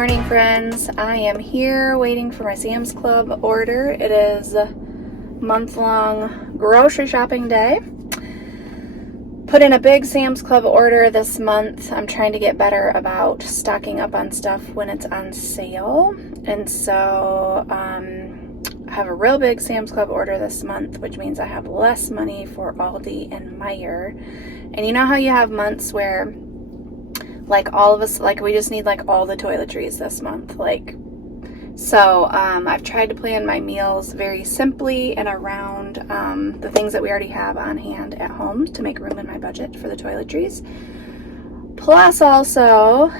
Morning, friends. I am here waiting for my Sam's Club order. It is month-long grocery shopping day. Put in a big Sam's Club order this month. I'm trying to get better about stocking up on stuff when it's on sale. And so I have a real big Sam's Club order this month, which means I have less money for Aldi and Meijer. And you know how you have months where like all of us, like we just need like all the toiletries this month, so I've tried to plan my meals very simply and around the things that we already have on hand at home to make room in my budget for the toiletries. Plus also,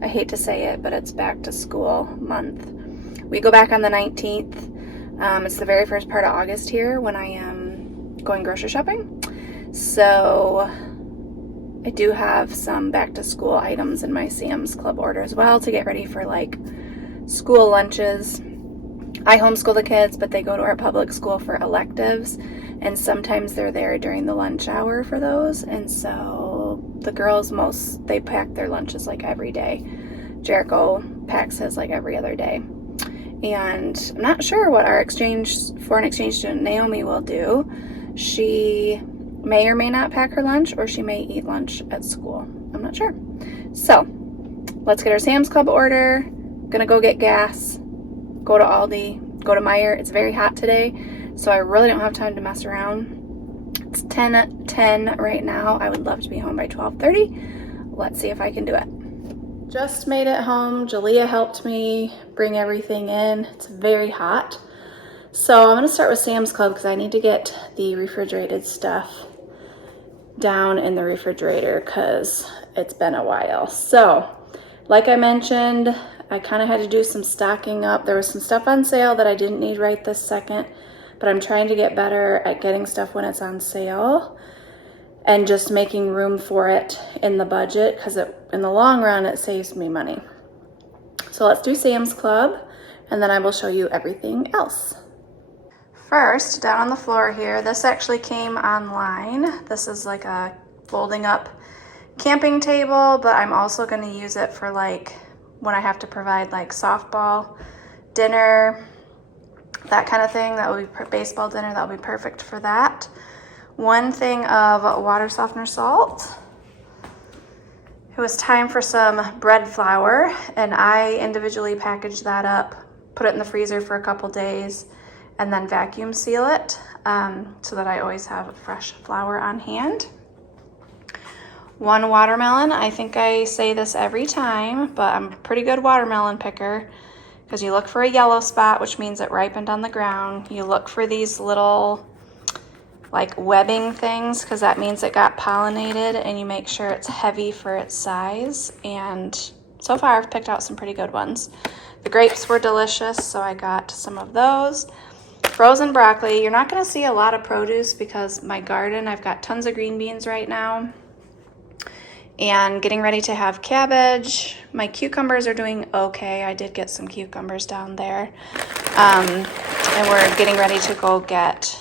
I hate to say it, but it's back to school month. We go back on the 19th. It's the very first part of August here when I am going grocery shopping. So I do have some back to school items in my Sam's Club order as well to get ready for like school lunches. I homeschool the kids, but they go to our public school for electives, and sometimes they're there during the lunch hour for those. And so the girls they pack their lunches like every day. Jericho packs his like every other day. And I'm not sure what our foreign exchange student Naomi will do. She may or may not pack her lunch, or she may eat lunch at school. I'm not sure. So let's get our Sam's Club order. Gonna go get gas, go to Aldi, go to Meijer. It's very hot today, so I really don't have time to mess around. It's 10:10 right now. I would love to be home by 12:30. Let's see if I can do it. Just made it home. Jalea helped me bring everything in. It's very hot. So I'm gonna start with Sam's Club because I need to get the refrigerated stuff down in the refrigerator because it's been a while. So like I mentioned, I kind of had to do some stocking up. There was some stuff on sale that I didn't need right this second, but I'm trying to get better at getting stuff when it's on sale and just making room for it in the budget because in the long run it saves me money. So let's do Sam's Club and then I will show you everything else. First, down on the floor here, this actually came online. This is like a folding up camping table, but I'm also going to use it for like when I have to provide like softball dinner, that kind of thing. That will be baseball dinner. That will be perfect for that. One thing of water softener salt. It was time for some bread flour, and I individually packaged that up, put it in the freezer for a couple days, and then vacuum seal it so that I always have fresh flour on hand. One watermelon. I think I say this every time, but I'm a pretty good watermelon picker because you look for a yellow spot, which means it ripened on the ground. You look for these little like webbing things because that means it got pollinated, and you make sure it's heavy for its size. And so far I've picked out some pretty good ones. The grapes were delicious, so I got some of those. Frozen broccoli. You're not going to see a lot of produce because my garden, I've got tons of green beans right now. And getting ready to have cabbage. My cucumbers are doing okay. I did get some cucumbers down there. And we're getting ready to go get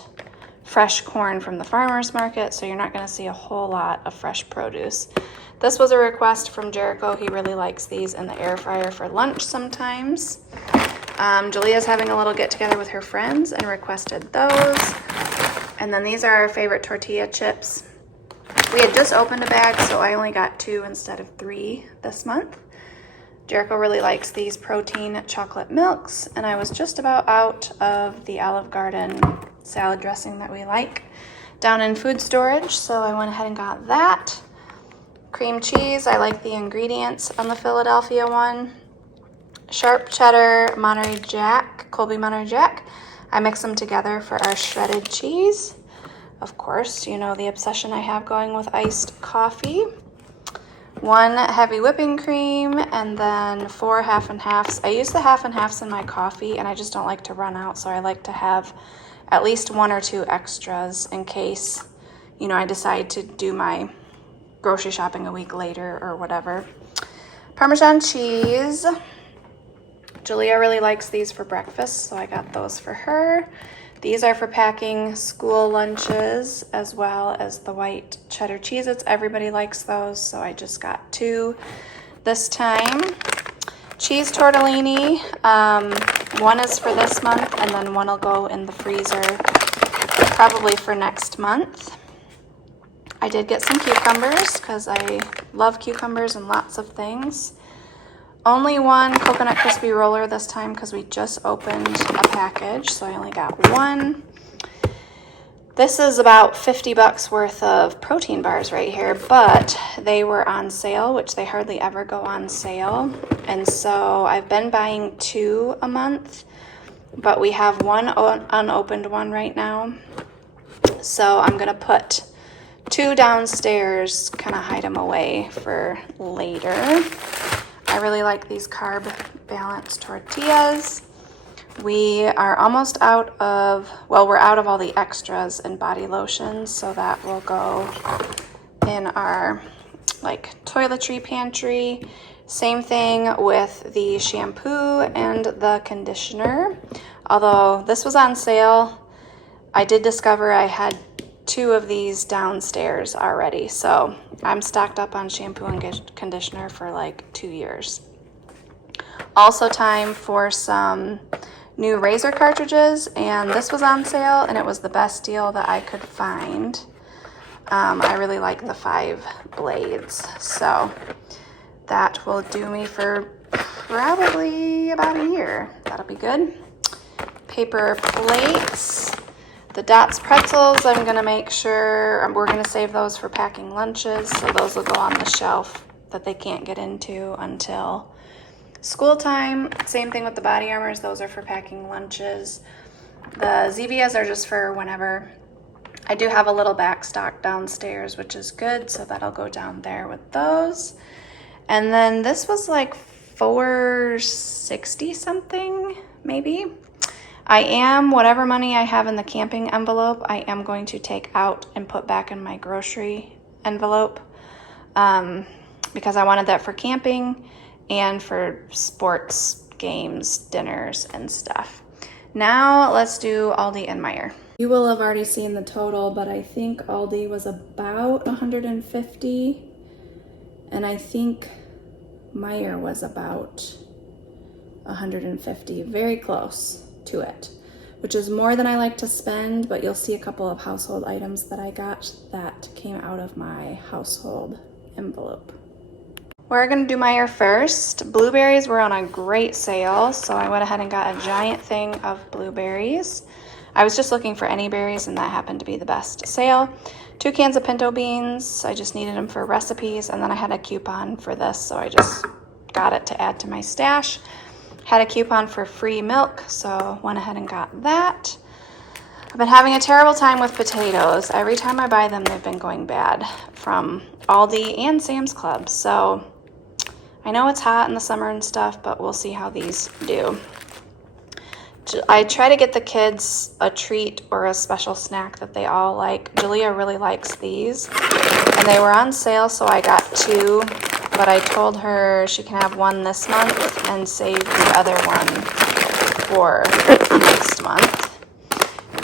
fresh corn from the farmer's market, so you're not going to see a whole lot of fresh produce. This was a request from Jericho. He really likes these in the air fryer for lunch sometimes. Jalea's having a little get-together with her friends and requested those. And then these are our favorite tortilla chips. We had just opened a bag, so I only got 2 instead of 3 this month. Jericho really likes these protein chocolate milks, and I was just about out of the Olive Garden salad dressing that we like down in food storage, so I went ahead and got that. Cream cheese, I like the ingredients on the Philadelphia one. Sharp cheddar, Monterey Jack, Colby Monterey Jack. I mix them together for our shredded cheese. Of course, you know the obsession I have going with iced coffee. 1 heavy whipping cream, and then 4 half and halves. I use the half and halves in my coffee, and I just don't like to run out, so I like to have at least 1 or 2 extras in case, you know, I decide to do my grocery shopping a week later or whatever. Parmesan cheese. Jalea really likes these for breakfast, so I got those for her. These are for packing school lunches, as well as the white cheddar Cheez-Its. Everybody likes those, so I just got 2 this time. cheese tortellini. One is for this month, and then one will go in the freezer probably for next month. I did get some cucumbers because I love cucumbers and lots of things. Only one coconut crispy roller this time because we just opened a package, so I only got one. This is about 50 bucks worth of protein bars right here, but they were on sale, which they hardly ever go on sale. And so I've been buying 2 a month, but we have one unopened one right now. So I'm gonna put 2 downstairs, kind of hide them away for later. I really like these carb balanced tortillas. We are almost out of, well, we're out of all the extras and body lotions, so that will go in our like toiletry pantry. Same thing with the shampoo and the conditioner. Although this was on sale, I did discover I had 2 of these downstairs already, so I'm stocked up on shampoo and conditioner for like 2 years. Also time for some new razor cartridges, and this was on sale and it was the best deal that I could find. I really like the 5 blades, so that will do me for probably about a year. That'll be good. Paper plates. The Dots pretzels, I'm gonna make sure, we're gonna save those for packing lunches, so those will go on the shelf that they can't get into until school time. Same thing with the body armors, those are for packing lunches. The Zevias are just for whenever. I do have a little back stock downstairs, which is good, so that'll go down there with those. And then this was like $4.60 something, maybe. Whatever money I have in the camping envelope, I am going to take out and put back in my grocery envelope because I wanted that for camping and for sports, games, dinners, and stuff. Now let's do Aldi and Meijer. You will have already seen the total, but I think Aldi was about $150, and I think Meijer was about $150, very close to it, which is more than I like to spend, but you'll see a couple of household items that I got that came out of my household envelope. We're gonna do Meijer first. Blueberries were on a great sale, so I went ahead and got a giant thing of blueberries. I was just looking for any berries, and that happened to be the best sale. 2 cans of pinto beans. I just needed them for recipes, and then I had a coupon for this, so I just got it to add to my stash. Had a coupon for free milk, so went ahead and got that. I've been having a terrible time with potatoes. Every time I buy them, they've been going bad from Aldi and Sam's Club. So I know it's hot in the summer and stuff, but we'll see how these do. I try to get the kids a treat or a special snack that they all like. Julia really likes these, and they were on sale, so I got 2, but I told her she can have 1 this month and save the other one for next month.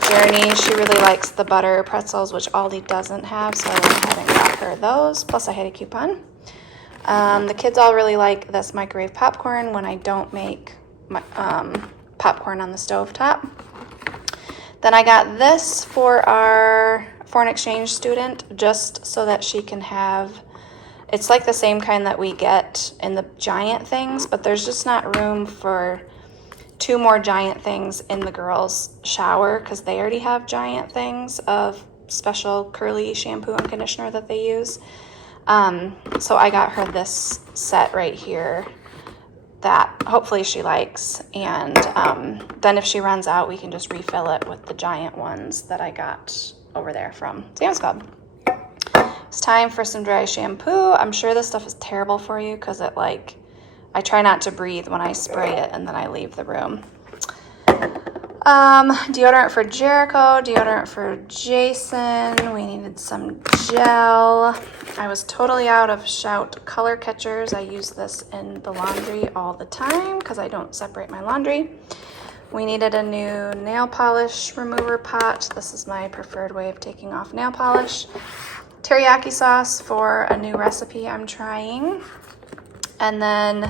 Journey, she really likes the butter pretzels, which Aldi doesn't have, so I went ahead and got her those, plus I had a coupon. The kids all really like this microwave popcorn when I don't make my, popcorn on the stovetop. Then I got this for our foreign exchange student, just so that she can have, it's like the same kind that we get in the giant things, but there's just not room for 2 more giant things in the girls' shower because they already have giant things of special curly shampoo and conditioner that they use. So I got her this set right here that hopefully she likes, and then if she runs out, we can just refill it with the giant ones that I got over there from Sam's Club. It's time for some dry shampoo. I'm sure this stuff is terrible for you because it I try not to breathe when I spray it and then I leave the room. Deodorant for Jericho, deodorant for Jason. We needed some gel. I was totally out of Shout color catchers. I use this in the laundry all the time because I don't separate my laundry. We needed a new nail polish remover pot. This is my preferred way of taking off nail polish. Teriyaki sauce for a new recipe I'm trying. And then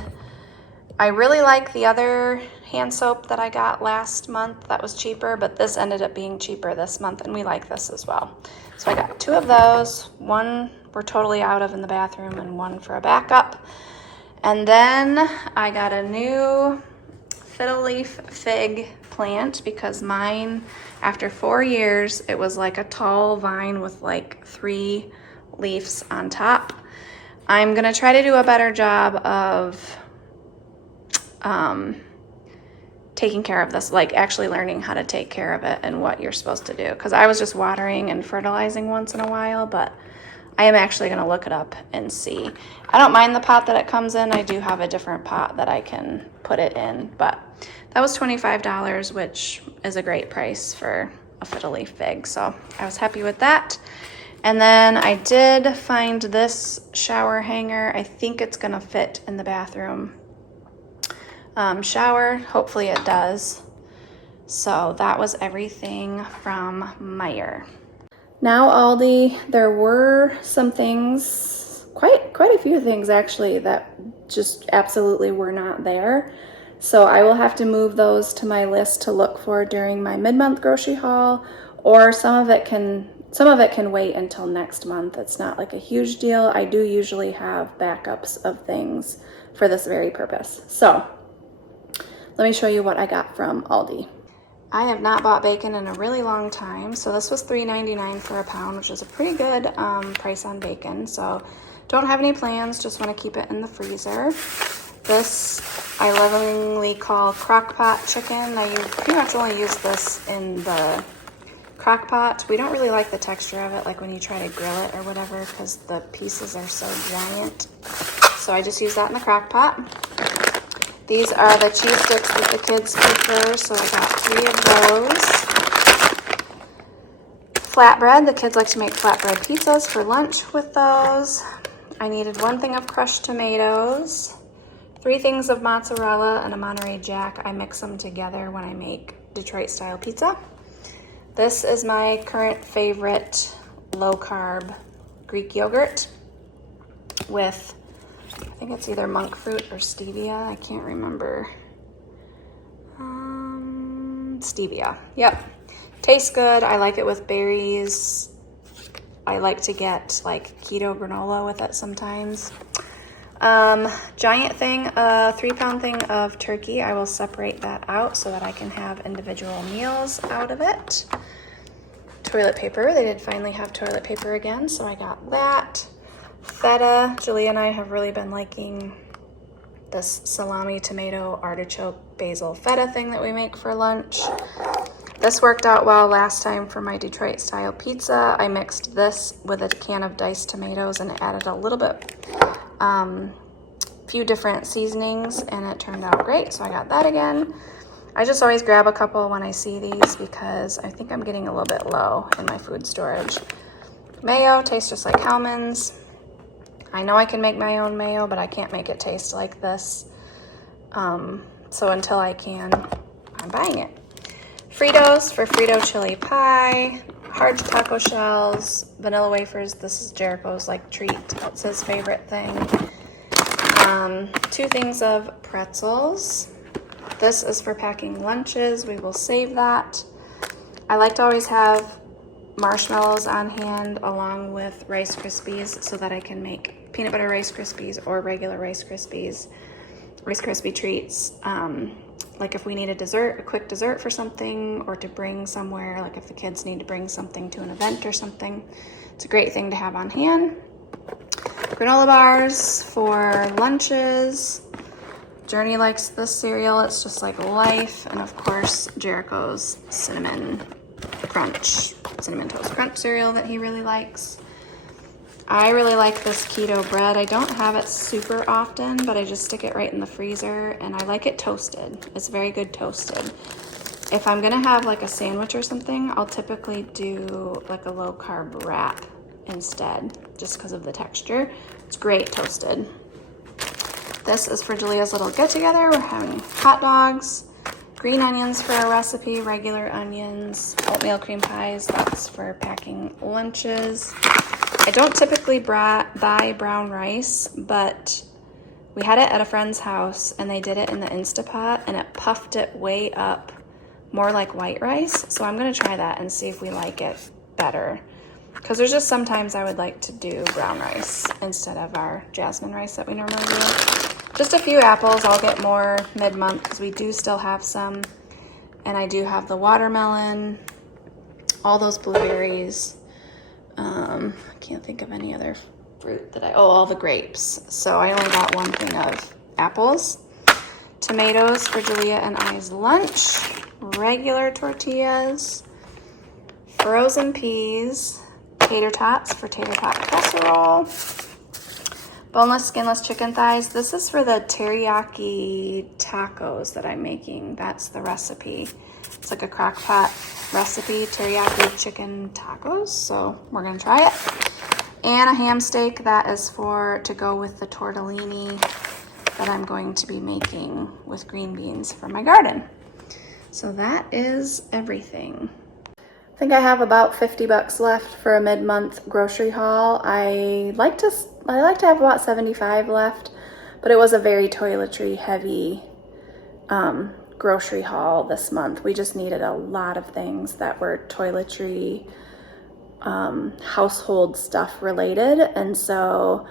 I really like the other hand soap that I got last month that was cheaper, but this ended up being cheaper this month, and we like this as well. So I got 2 of those. One we're totally out of in the bathroom and one for a backup. And then I got a new fiddle leaf fig plant because mine, after 4 years, it was like a tall vine with like 3 leaves on top. I'm gonna try to do a better job of taking care of this, like actually learning how to take care of it and what you're supposed to do. Because I was just watering and fertilizing once in a while, but I am actually gonna look it up and see. I don't mind the pot that it comes in. I do have a different pot that I can put it in, but that was $25, which is a great price for a fiddle leaf fig. So I was happy with that. And then I did find this shower hanger. I think it's gonna fit in the bathroom shower. Hopefully it does. So that was everything from Meijer. Now Aldi, there were some things, quite a few things actually, that just absolutely were not there. So I will have to move those to my list to look for during my mid-month grocery haul, or some of it can wait until next month. It's not like a huge deal. I do usually have backups of things for this very purpose. So let me show you what I got from Aldi. I have not bought bacon in a really long time, so this was $3.99 for a pound, which is a pretty good price on bacon. So don't have any plans, just want to keep it in the freezer. This I lovingly call crock pot chicken. I pretty much only use this in the crock pot. We don't really like the texture of it, like when you try to grill it or whatever, because the pieces are so giant. So I just use that in the crock pot. These are the cheese sticks that the kids prefer, so I got 3 of those. Flatbread, the kids like to make flatbread pizzas for lunch with those. I needed 1 thing of crushed tomatoes, 3 things of mozzarella, and a Monterey Jack. I mix them together when I make Detroit style pizza. This is my current favorite low-carb Greek yogurt with, I think it's either monk fruit or stevia. I can't remember. Stevia. Yep. Tastes good. I like it with berries. I like to get like keto granola with it sometimes. Giant thing, a 3-pound thing of turkey. I will separate that out so that I can have individual meals out of it. Toilet paper. They did finally have toilet paper again, so I got that. Feta. Julia and I have really been liking this salami, tomato, artichoke, basil feta thing that we make for lunch. This worked out well last time for my Detroit style pizza. I mixed this with a can of diced tomatoes and added a little bit, few different seasonings, and it turned out great. So I got that again. I just always grab a couple when I see these because I think I'm getting a little bit low in my food storage. Mayo tastes just like Hellmann's. I know I can make my own mayo, but I can't make it taste like this. So until I can, I'm buying it. Fritos for Frito chili pie, hard taco shells, vanilla wafers. This is Jericho's like treat. That's his favorite thing. 2 things of pretzels. This is for packing lunches. We will save that. I like to always have marshmallows on hand along with Rice Krispies so that I can make peanut butter Rice Krispies or regular Rice Krispies, Rice Krispie treats. Like if we need a dessert, a quick dessert for something, or to bring somewhere, like if the kids need to bring something to an event or something, it's a great thing to have on hand. Granola bars for lunches. Journey likes this cereal. It's just like life. And of course, Jericho's cinnamon toast crunch cereal that he really likes. I really like this keto bread. I don't have it super often, but I just stick it right in the freezer, and I like it toasted. It's very good toasted. If I'm gonna have like a sandwich or something, I'll typically do like a low carb wrap instead, just because of the texture. It's great toasted. This is for Julia's little get together. We're having hot dogs, green onions for a recipe, regular onions, oatmeal cream pies. That's for packing lunches. I don't typically buy brown rice, but We had it at a friend's house and they did it in the Instapot and it puffed it way up more like white rice. So I'm gonna try that and see if we like it better. Because there's just sometimes I would like to do brown rice instead of our jasmine rice that we normally do. Just a few apples. I'll get more mid-month because we do still have some. And I do have the watermelon, all those blueberries. I can't think of any other fruit that all the grapes. So I only got one thing of apples. Tomatoes for Julia and I's lunch. Regular tortillas. Frozen peas. Tater tots for tater tot casserole. Boneless, skinless chicken thighs. This is for the teriyaki tacos that I'm making. That's the recipe. It's like a crock pot recipe, teriyaki chicken tacos. So we're gonna try it. And a ham steak that is to go with the tortellini that I'm going to be making with green beans from my garden. So that is everything. I think I have about 50 bucks left for a mid-month grocery haul. I like to have about 75 left, but it was a very toiletry heavy grocery haul this month. We just needed a lot of things that were toiletry, household stuff related, and so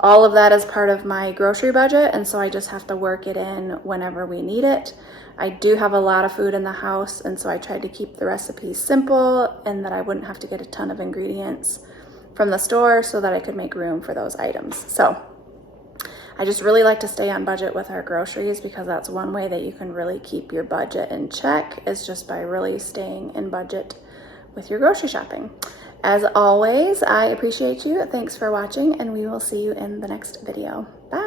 all of that is part of my grocery budget, and so I just have to work it in whenever we need it. I do have a lot of food in the house, and so I tried to keep the recipes simple and that I wouldn't have to get a ton of ingredients from the store so that I could make room for those items. So I just really like to stay on budget with our groceries because that's one way that you can really keep your budget in check, is just by really staying in budget with your grocery shopping. As always, I appreciate you. Thanks for watching, and we will see you in the next video. Bye.